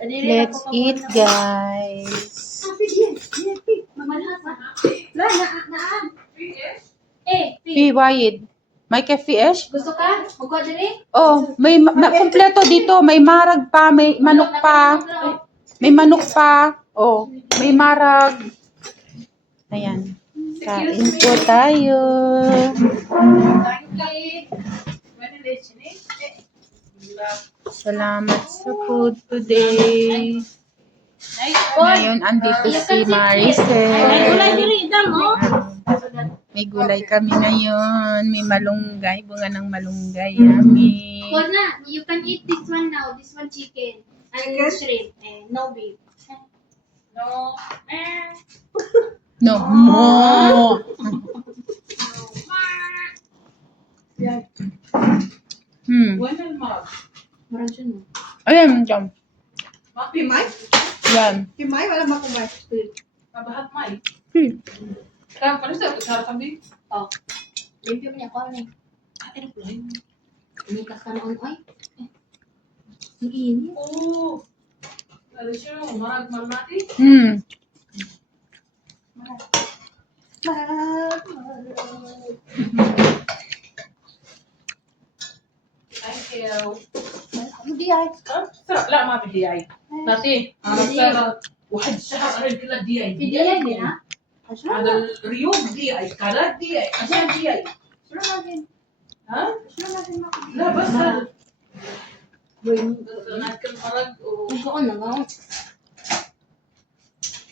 Let's eat, guys. Pi, wide. May fish? Gusto ka? Magkuha dali? Oh, may kompleto dito. May marag pa, may manok pa. May manok pa. Oh, may marag. Ayan. Kain po tayo. Salamat sa food today. Ngayon, andito si Maricel. May gulay kami ngayon. May malunggay. Bunga ng malunggay. Yummy. Hold na. You can eat this one now. This one chicken. And shrimp. And no beef. No. No. Mo. Marang siya no. Ayan, jam. Pimay? Yan. Pimay? Wala makumay. Kabahat mai. Hmm. Kan sa kami. Oh. Limpyo mo niya ko na. Ate na pula yun. Umikas ka noon. Ay. Ang init. Oh. Ano siya? Marag mati. Hmm. Thank you. Hindi ay. لا ما بدي اي نعطيه انا واحد شهر اريد كلها دي اي Hindi yan din ha? هذا الريوم دي اي كارات دي اي عشان دي اي Sino natin? ها Sino natin makikita? لا بس هذا Boy, ناكل مرق nagkaon na nga.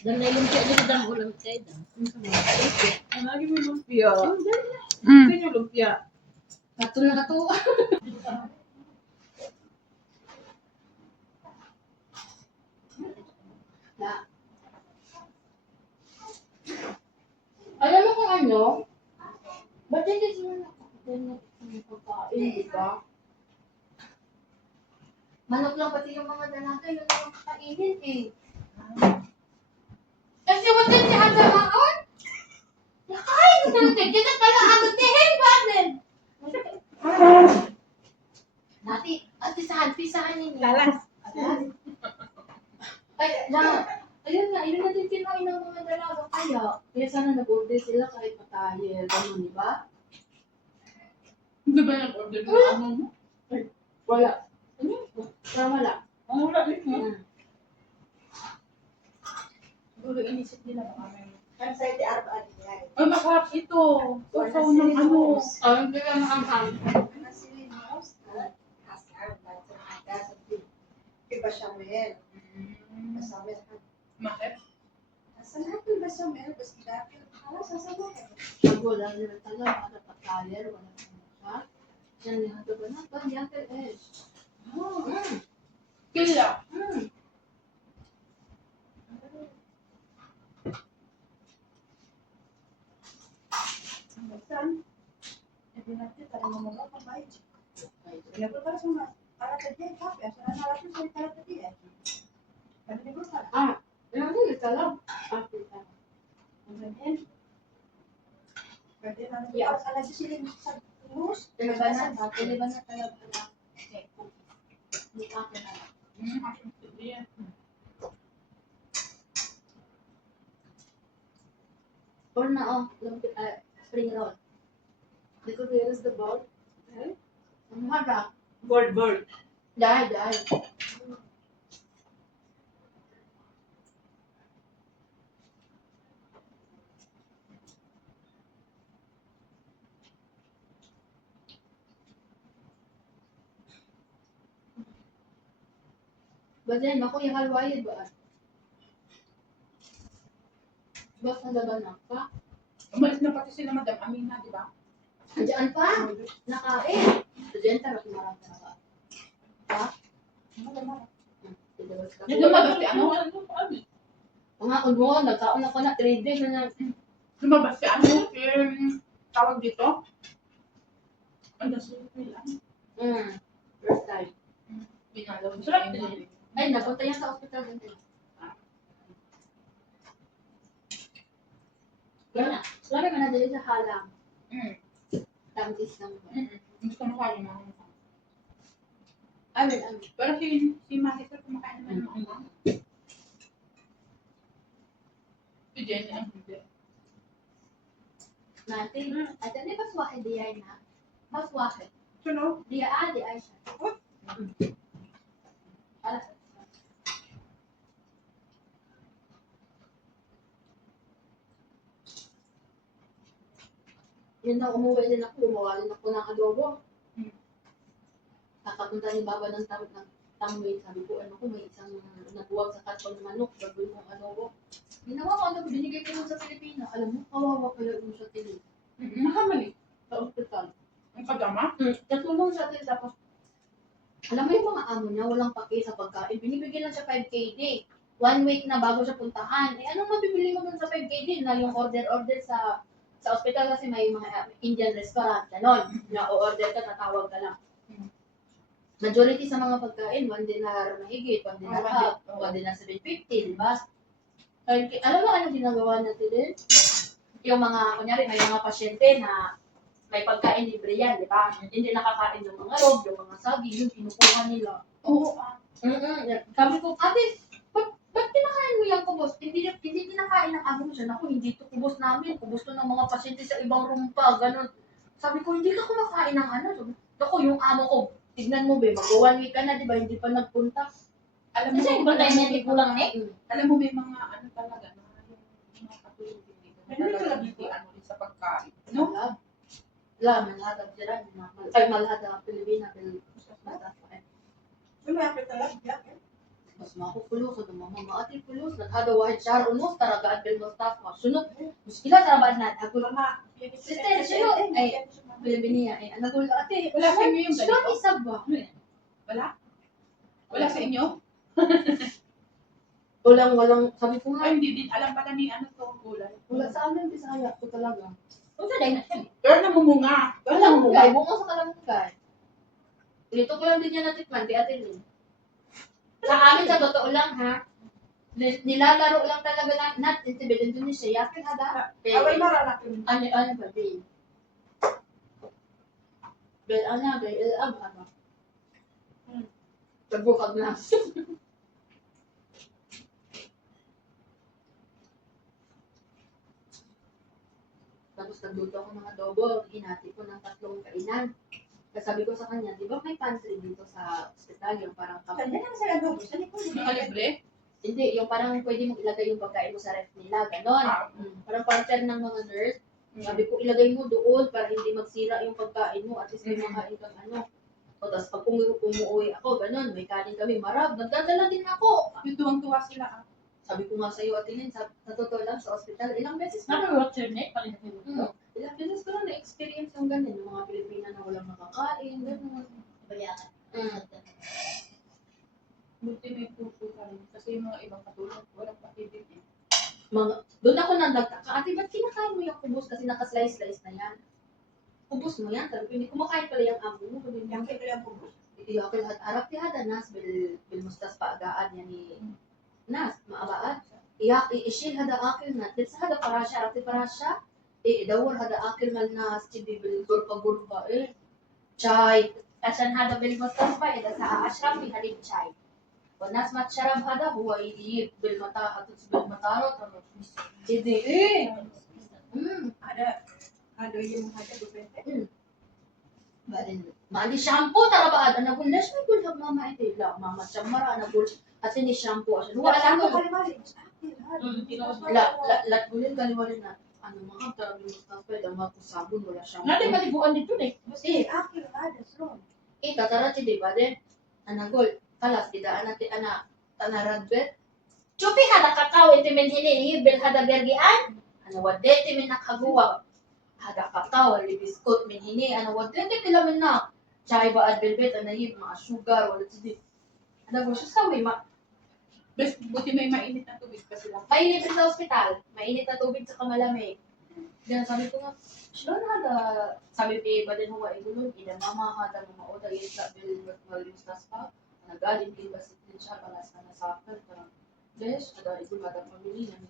Dan na lumpia dito dan ulam kayo dan. انا اجيب لومبيا Hmm. فين لومبيا Kato na kato. Na. Alam mo kung ano? Ba't hindi sila nakakain ng pagkain, di ba? Manok lang pati yung mga dalaga, yung mga kakainin eh. Kasi wag din si Asa Maon? Nakain ko ng tigil na pala ano tihin ba din? Nati, pisahan ninyo. Lalas. Ay, ayun natin kinain ng mga dalaga kaya sana nag-order sila kahit matahil, gano'n, di ba? hindi ba nag-order ng ano mo? Wala. Parang wala. Ang wala rin mo. Siguro inisip nila baka may... Ano sa'yo di araw-araw niya? Ay, masarap ito. Sasaw ng ano. Hindi ka nakangkang. Ano sila yung mouse? Asar, baca, bechamel. Bechamel. Bakit? Asa natin bechamel? Basta dapil. Hala, sasama ka. Bago lang nila talaga, wala pagkalir, wala pagkakas. Yan yung hato ba na? Pag yakel eh. Kila. Saan? Hindi natin, parang mamala ka ba? Ilagay para sa mga karatadya, kape. Asa na natin sa karatadya. Pwede ko sa... Ilang din ito lang. Ang ganyan. Pwede na natin. Yeah. Alam sila sa news. Iba na talaga na. Okay. Hindi ka na lang. Or na spring roll. Because here is the ball. Ang harap. Bird. Dahil. Badan, ako yung halwaye ba? Bak ang laban ka? Umalis na pati sila Madam Amina, di ba? Diyan pa? Nakain. Diyan tarap marang ka. Ha? Yung lumabas si ano? Mga unmo, nagkaon ako na 3 days na Lumabas si ano? Tawag dito? Ang gasolin nila. First time. Pinalaw. Sarap din. Ay, napunta yan sa ospital din. Yan na. Sorry ka na dali sa halang. Tamtis lang. Gusto mo kayo na. Amin. Pero si Maricel kumakain naman ng ano. Si Jenny ang hindi. Nanti, ada ni bas واحد dia na. Bas واحد. Suno? Dia ada Aisyah. Alas. Yun daw, umuwi din ako, gumawa din ako ng adobo. Kakapunta ni Baba ng tamway. Sabi ko, ano ko, may isang nabuwag sa katpang na manok, gagawin kong adobo. Ginawa ko adobo, binigay ko nun sa Pilipina. Alam mo, kawawa kaya yung sa tinig. Nakamali. Sa ospital. Ang pagama? Natulong sa atin, tapos, alam mo yung mga amo niya, walang pake sa pagkain. Binibigyan lang siya 5KD. 1 week na bago siya puntahan. Eh, anong mabibili mo dun sa 5KD na yung order sa ospital kasi may mga Indian restaurant, ganon. Na o-order ka, tatawag ka lang. Majority sa mga pagkain, 1 dinar mahigit, 1 dinar half, 1 dinar 750, di ba? Alam mo ano ginagawa natin din? Yung mga, kunyari, may mga pasyente na may pagkain libre yan, di ba? Hindi nakakain ng mga log, yung mga saging, yung kinukuha nila. Oo. Sabi ko, ate, ba't kinakain mo yung kubos? Hindi kinakain ng amo mo siya. Naku, hindi to kubos namin. Kubos to ng mga pasyente sa ibang rumpa, ganun. Sabi ko, hindi ka kumakain ng ano. Naku, yung amo ko, tignan mo ba, mag-1 week ka na, di ba? Hindi pa nagpunta. Alam mo, alam mo may mga ano talaga na yung mga katulog dito. Talaga hindi ano rin sa pagkain. No? La, malhada jiran, ay malhada Pilipina, Suno ako talaga. بس ما هو فلوس هذا ماما ما أعطي فلوس هذا واحد شهر ونص ترى قاعد بالمستشفى شنو مشكلة ترى بعدنا أقول Mama, ستة شنو أي بالبنية أي أنا أقول أعطي ولا في ميوم شلون يسبح Wala? Wala sa inyo? walang sabi ko nga Ay, hindi din alam pala ni ano to gulay. wala sa amin Bisaya ko talaga kung sa dahil na Pero namumunga. kalamungkay bunga sa kalamungkay dito ko lang din niya natikman di atin din sa amin sa totoo lang ha nilalaro lang talaga natin sa Indonesia yakin hada away marala ko. ano ba din بالأنا بالأبهر تبوخ الناس tapos nagluto ako ng adobo, hinati ko ng 3 kainan. Kasi sabi ko sa kanya, di ba may pantry dito sa ospital, yung parang Saan na sa adobo? Saan ko Nakalibre? hindi, yung parang pwede mong ilagay yung pagkain mo sa ref nila, ganon. Parang partner ng mga nurse. Sabi ko, ilagay mo doon para hindi magsira yung pagkain mo. At least may makain kang ano. O, tapos pag umuwi ako, ganun, may kanin kami, marab, nagdadala din ako. Yung tuwang-tuwa sila. Sabi ko nga sa'yo, Atilin, sa totoo lang, sa ospital, ilang beses What's your name? ilang beses ko lang na-experience yung ganun, yung mga Pilipina na walang makakain, ganun. Bayaran. Buti may puso ka rin. Kasi yung mga ibang katulog, walang pakibig eh. Doon ako nang nagtaka, ate, ba't kinakain mo yung kubos kasi naka-slice-slice na yan? Kubos mo yan, sabi ko, hindi kumakain pala yung amo mo. Yang kaya yung puno. Iyakil harap ti hada nas bilmustas paagaan yani nas maabaat iyak iishil hada akil na sa hada parasha arati parasha idawar hada akil mal nas tibi bil gurpa chai عشان هذا بالمستشفى إذا ساعة 10 في حليب شاي والناس ما تشرب هذا هو يجيب بالمطارات جدي إيه Ada yung ada berbeda. بعدين ما عندي شامبو ترى بعد انا اقول ليش ما يقول لك ماما انت لا ماما تشمر انا اقول اعطيني الشامبو عشان هو Wala عنده ko mali. لا تقولي لي قال لنا انا ما اقدر بالمستشفى اذا ماكو صابون ولا شامبو Nanti malibuan dito eh. ايه Akil ada slow. ايه ترى دي بعدين انا اقول خلاص اذا انا ردت شوفي هذا كاكاو انت من هنا يجيب هذا برجعان انا وديتي منك هجوه هذا كاكاو اللي بسكوت من هنا انا وديتك كده منك شاي بقى بالبيت انا اجيب مع شوجر ولا تدي انا اقول شو اسوي ما Bes, buti may mainit na tubig pa sila. mainit sa ospital mainit na tubig sa malamig then sabi ko nga شلون هذا sabi ko بعدين هو يقولون اذا ماما هذا ماما اوضه يطلع بالمستشفى انا قاعد يمكن بس 2 شهر خلاص انا سافر ليش هذا يقول هذا فاميلي يعني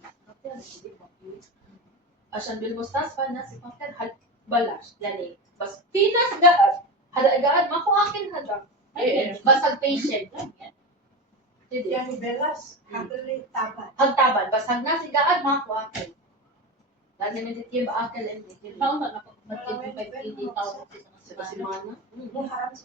عشان بالمستشفى الناس يفكر بلاش يعني بس في ناس قاعد هذا قاعد ماكو اكل هذا Basag patient. Yan. Sige. Yan ni Belas, actually, tapat. Hagtaban. Basag na si Gaan, mga kuwakil. Lagi na dito yung baakil and dito. Tao na, napag-5 KD tao sa semana. Yung harap